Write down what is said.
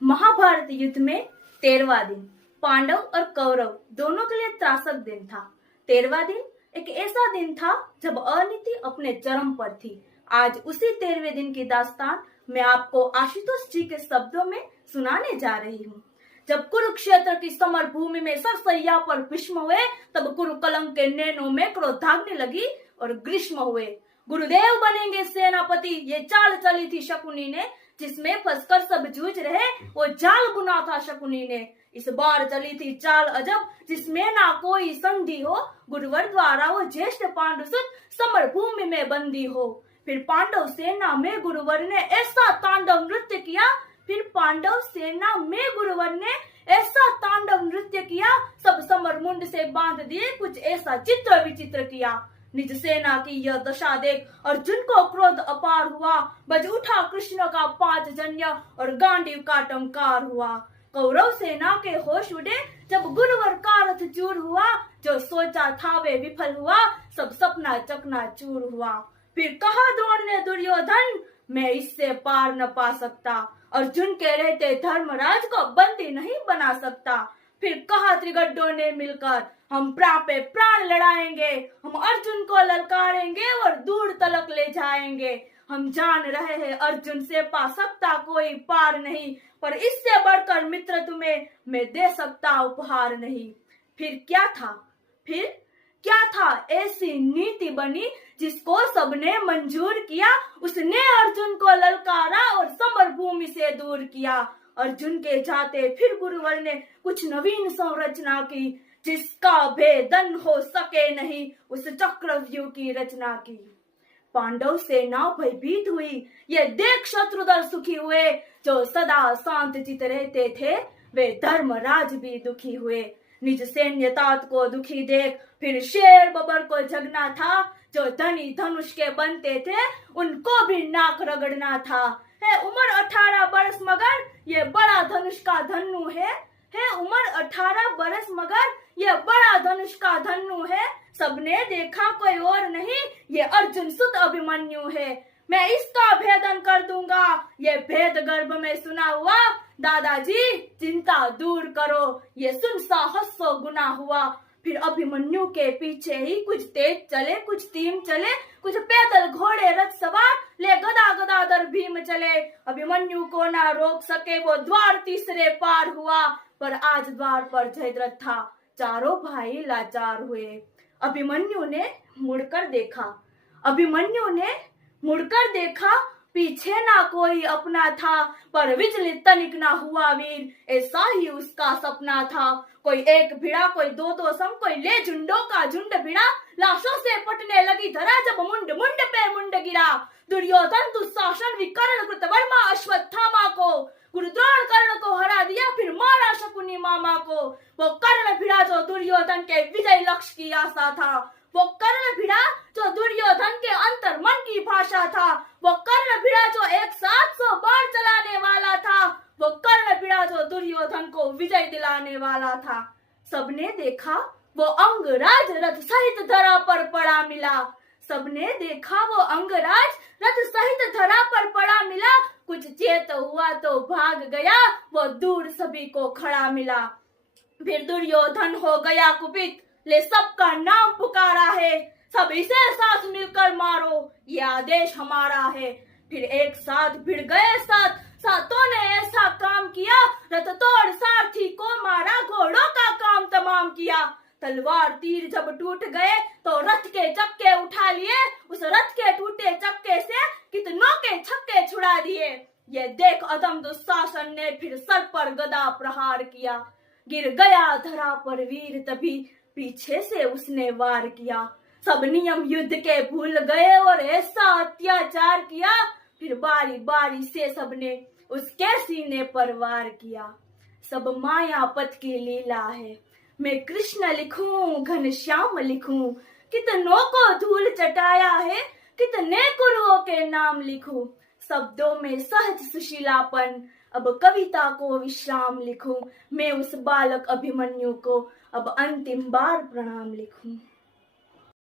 महाभारत युद्ध में 13वां दिन पांडव और कौरव दोनों के लिए त्रासक दिन था। 13वां दिन एक ऐसा दिन था जब अनीति अपने चरम पर थी। आज उसी 13वें दिन की दास्तान मैं आपको आशुतोष जी के शब्दों में सुनाने जा रही हूँ। जब कुरुक्षेत्र की समर भूमि में सरसैया पर भीष्म हुए, तब कुरुकलम के नैनों में क्रोधाग्नि लगी और ग्रीष्म हुए। गुरुदेव बनेंगे सेनापति, ये चाल चली थी शकुनी ने, जिसमें फंसकर सब जूझ रहे वो जाल बुना था शकुनी ने। इस बार चली थी चाल अजब, जिसमें ना कोई संधि हो, गुरुवर द्वारा वो ज्येष्ठ पांडुसुत समर भूमि में बंदी हो। फिर पांडव सेना में गुरुवर ने ऐसा तांडव नृत्य किया, ऐसा तांडव नृत्य किया, सब समर मुंड से बांध दिए, कुछ ऐसा चित्र विचित्र किया। निज सेना की यह दशा देख अर्जुन को क्रोध अपार हुआ, बज उठा कृष्ण का 5 जन्य और गांडीव का टंकार हुआ। कौरव सेना के होश उड़े जब गुरुवर का रथ चूर हुआ, जो सोचा था वे विफल हुआ, सब सपना चकनाचूर हुआ। फिर कहा द्रोण ने दुर्योधन, मैं इससे पार न पा सकता, अर्जुन के रहते धर्मराज को बंदी नहीं बना सकता। फिर कहा त्रिगड्डों ने मिलकर, हम प्राण पे प्राण लड़ाएंगे, हम अर्जुन को ललकारेंगे और दूर तलक ले जाएंगे। हम जान रहे हैं अर्जुन से पा सकता कोई पार नहीं, पर इससे बढ़कर मित्र तुम्हें मैं दे सकता उपहार नहीं। फिर क्या था ऐसी नीति बनी जिसको सबने मंजूर किया, उसने अर्जुन को ललकारा और समर भूमि से दूर किया। अर्जुन के जाते फिर गुरुवर ने कुछ नवीन संरचना की, जिसका भेदन हो सके नहीं, उस चक्रव्यूह की रचना की। पांडव सेना भयभीत हुई, ये देख शत्रुदल सुखी हुए, जो सदा शांत चित रहते थे वे धर्मराज भी दुखी हुए। निज सैन्य तात को दुखी देख फिर शेर बबर को जगना था, जो धनी धनुष के बनते थे उनको भी नाक रगड़ना था। है उम्र 18 बरस मगर ये बड़ा धनुष का धन्नु है, उम्र 18 बरस मगर ये बड़ा धनुष का धन्नु है। सबने देखा कोई और नहीं, ये अर्जुन सुत अभिमन्यु है। मैं इसका भेदन कर दूंगा, ये भेद गर्भ में सुना हुआ, दादाजी चिंता दूर करो, ये सुन साहसो गुना हुआ। फिर अभिमन्यु के पीछे ही कुछ तेज चले, कुछ धीम चले, कुछ पैदल घोड़े रथ सवार, ले गदा गदाधर भीम चले। अभिमन्यु को ना रोक सके, वो द्वार तीसरे पार हुआ, पर आज द्वार पर जयद्रथ था, चारों भाई लाचार हुए। अभिमन्यु ने मुड़कर देखा, पीछे ना कोई अपना था, पर विचलित तनिक ना हुआ वीर, ऐसा ही उसका सपना था। कोई एक भिड़ा, कोई दो सम, कोई ले झुंडों का झुंड भिड़ा, लाशों से पटने लगी धरा, जब मुंड मुंड पे मुंड गिरा। दुर्योधन दुशासन विकर्ण कृतवर्मा अश्वत्थामा को, गुरुद्रोण कर्ण को हरा दिया, फिर मारा शकुनी मामा को। वो कर्ण भिड़ा जो दुर्योधन के विजय लक्ष्य की आशा था, वो कर्ण भिड़ा जो दुर्योधन के अंतर मन की भाषा था, वो कर्ण भिड़ा जो एक साथ 100 बार चलाने वाला था, वो कर्ण भिड़ा जो दुर्योधन को विजय दिलाने वाला था। सबने देखा वो अंगराज रथ सहित धरा पर पड़ा मिला, सबने देखा वो अंगराज रथ सहित धरा पर पड़ा मिला। कुछ चेत हुआ तो भाग गया, वो दूर सभी को खड़ा मिला। फिर दुर्योधन हो गया कुपित, ले सबका नाम पुकारा है, सब इसे साथ मिलकर मारो, ये आदेश हमारा है। फिर एक साथ भिड़ गए सातों ने ऐसा काम किया, रथ तोड़ सारथी को मारा, घोड़ों का काम तमाम किया। तलवार तीर जब टूट गए तो रथ के चक्के उठा लिए, उस रथ के टूटे चक्के से कितनों के छक्के छुड़ा दिए। ये देख अधम दुशासन ने फिर सर पर गदा प्रहार किया, गिर गया धरा पर वीर, तभी पीछे से उसने वार किया। सब नियम युद्ध के भूल गए और ऐसा अत्याचार किया, फिर बारी बारी से सबने उसके सीने पर वार किया। सब मायापत की लीला है, मैं कृष्ण लिखूं घनश्याम लिखूं, कितनों को धूल चटाया है, कितने गुरुओं के नाम लिखूं। शब्दों में सहज सुशीलापन, अब कविता को विश्राम लिखूं, मैं उस बालक अभिमन्यु को अब अंतिम बार प्रणाम लिखूं।